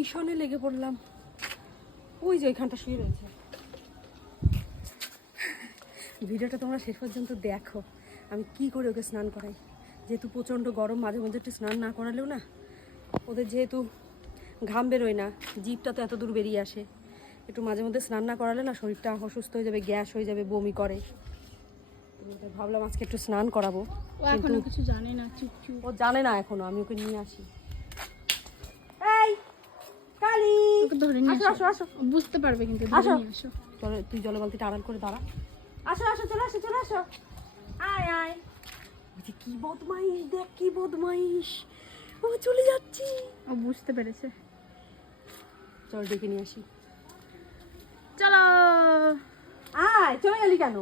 মিশনে লেগে পড়লাম। ওই যে ওইখানটা শুয়ে রয়েছে। ভিডিওটা তোমরা শেষ পর্যন্ত দেখো আমি কি করে ওকে স্নান করাই। যেহেতু প্রচণ্ড গরম, মাঝে মধ্যে একটু স্নান না করালেও না, ওদের যেহেতু ঘাম বেরোয় না, জিভটা তো এত দূর বেরিয়ে আসে, একটু মাঝে মধ্যে স্নান না করালে না শরীরটা অসুস্থ হয়ে যাবে, গ্যাস হয়ে যাবে, বমি করে। ভাবলাম আজকে একটু স্নান করাবো। ও এখনো কিছু জানে না, চুপচুপ। ও জানে না এখনো, আমি ওকে নিয়ে আসি। এই কালি, ওকে ধরে নিয়ে আসো আসো আসো। বুঝতে পারবে কিন্তু, ধরে আসো। নিয়ে আসো। চলো, তুই জলে বালতিটা আড়াল করে দাঁড়া। আসো আসো, চলে আসো চলে আসো। আয় আয়। বলছি কি বদমাইশ, দেখ কি বদমাইশ, ও চলে যাচ্ছি। ও বুঝতে পেরেছে। চল ডেকে নিয়ে আসি। চলো। আয়, চলে গেলি কেন?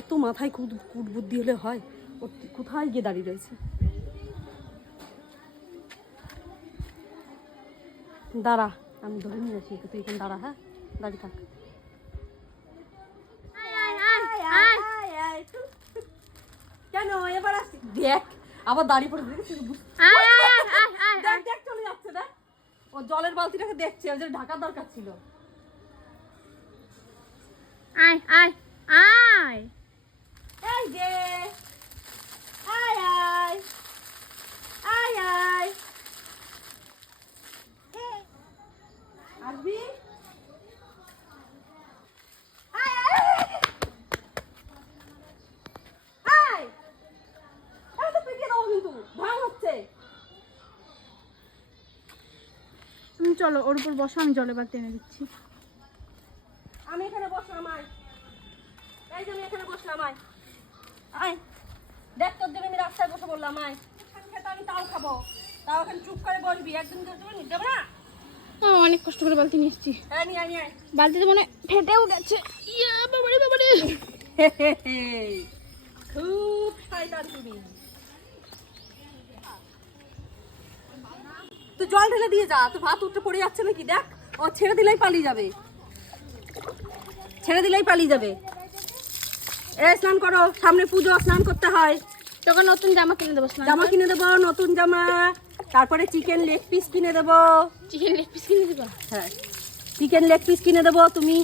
এত মাথায় কুট বুদ্ধি হলে হয়? ও কোথায় গিয়ে দাঁড়িয়ে রয়েছে? দাঁড়া, আমি ধরে নিয়ে আসি। তুই এখানে দাঁড়া, হ্যাঁ দাঁড়িয়ে থাক। কেন এবার আসছি? দেখ আবার দাঁড়িয়ে পড়ে দেখ, দেখ চলে যাচ্ছে। দেখ ও জলের বালতিটাকে দেখছে, ওই যে ঢাকার দরকার ছিল। আয় আয় আয়। এই যে আয় আয় আয় আয়, আসবি? আয় আয়, এই তো পিটিয়ে দেবো কিন্তু, ভয় হচ্ছে। তুমি চলো, ওর উপর বসো, আমি জলে বালতি এনে দিচ্ছি। আমি এখানে বসলাম, আয়। এই যে আমি এখানে বসলাম, আয় আয়। দেখ তোর জন্য আমি রাস্তায় বসে বললাম, আয়। খেতে আমি তাও খাবো, তাও এখানে চুপ করে বসবি, একদিন করে নিতে দেবো না। অনেক কষ্ট করে বালতি নিয়ে এসছি। হ্যাঁ নিয়ে আয় নিয়ে আয়। বালতিতে মনে হয় ফেটেও গেছে। ইয়া বাবারে বাবারে। খুব শয়তান তুমি। তুই জল ঢেলে দিয়ে যা, তোর ভাত উঠে পড়ে যাচ্ছে নাকি দেখ। ও ছেড়ে দিলেই পালিয়ে যাবে, ছেড়ে দিলেই পালিয়ে যাবে। এ স্নান করো, সামনে পুজো, স্নান করতে হয়। তোকে নতুন জামা কিনে দেবো। জামা কিনে দেবো, নতুন জামা, তারপরে চিকেন লেগ পিস কিনে দেবো। চিকেন লেগ পিস কিনে দেবো? হ্যাঁ চিকেন লেগ পিস কিনে দেবো। তুমি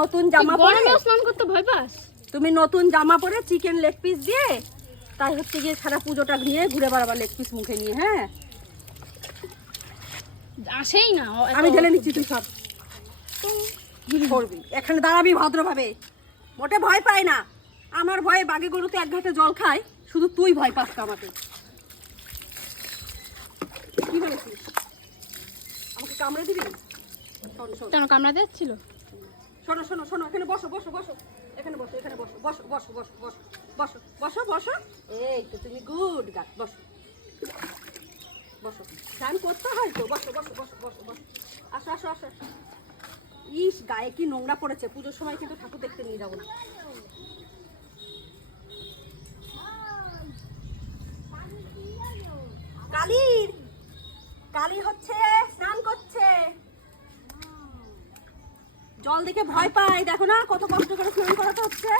নতুন জামা পরে, গরমে স্নান করতে ভয় পাস? তুমি নতুন জামা পরে চিকেন লেগ পিস দিয়ে তাই হচ্ছে গিয়ে সারা পুজোটা নিয়ে ঘুরে বেড়াবা লেগ পিস মুখে নিয়ে। হ্যাঁ আসেই না। আমি ঢেলে নিচ্ছি, তুই সব করবি। এখানে দাঁড়াবি ভদ্রভাবে, মোটে ভয় পাই না। আমার ভয়ে বাঘে গরুতে এক ঘাটে জল খায়, শুধু তুই ভয় পাস আমাকে। কি বলেছিস? আমাকে কামড়ে দিবি? শোন শোন, কেন কামড়াতে যাচ্ছিল? শোনো শোনো শোনো, এখানে বসো বসো বসো, এখানে বসো, এখানে বসো বসো বসো বসো বসো বসো বসো বসো। এই তো তুমি গুড গাছ, বসো বসো, স্নান করতে হয় তো, বসো বসো বসো বসো বসো। আসো আসো আসো। ইস গায়ে কি নোংরা পড়েছে, পুজোর সময় কিন্তু ঠাকুর দেখতে নিয়ে যাবো না। কালীর, কালী হচ্ছে স্নান করছে, জল দেখে ভয় পায়। দেখো না কত কষ্ট করে স্নান করাতে হচ্ছে।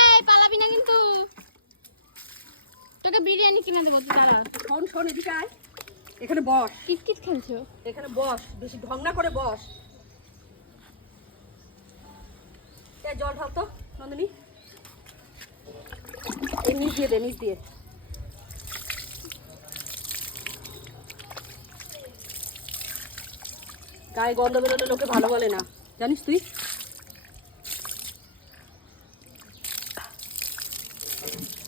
এই পালাবি না কিন্তু, তোকে বিরিয়ানি কিনে দেবো। তুই দাঁড়া। শোন শোন, এদিকে আয়, এখানে বস। কিটকিট খেলছো? এখানে বস, বেশি ঢং না করে বস। জল ঢাল তো নন্দিনী, এই নিচ দিয়ে দে, নিচ দিয়ে। গায়ে গন্ধ বেরোলে লোকে ভালো বলে না, জানিস তুই?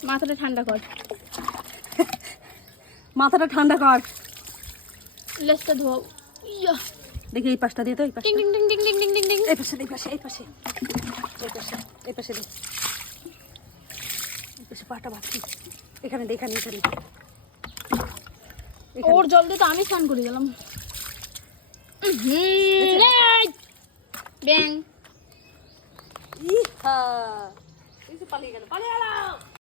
মাথাটা ঠান্ডা কর। মাথাটা ঠান্ডা কর। লেজটা ধোও। ইয়া দেখি এই পাশটা দিয়ে তো, এই পাশে, টিং টিং টিং টিং টিং টিং টিং টিং। এই পাশে এই পাশে এই পাশে এই পাশে এই পাশে দে, এই পাশে পাটা বাঁধছি। এখানে দে, এখানে এখানে। ওর জল দিয়ে তো আমি স্নান করে গেলাম। ব্যাং। ইহা, এই যে পালিয়ে গেল, পালিয়ে গেল।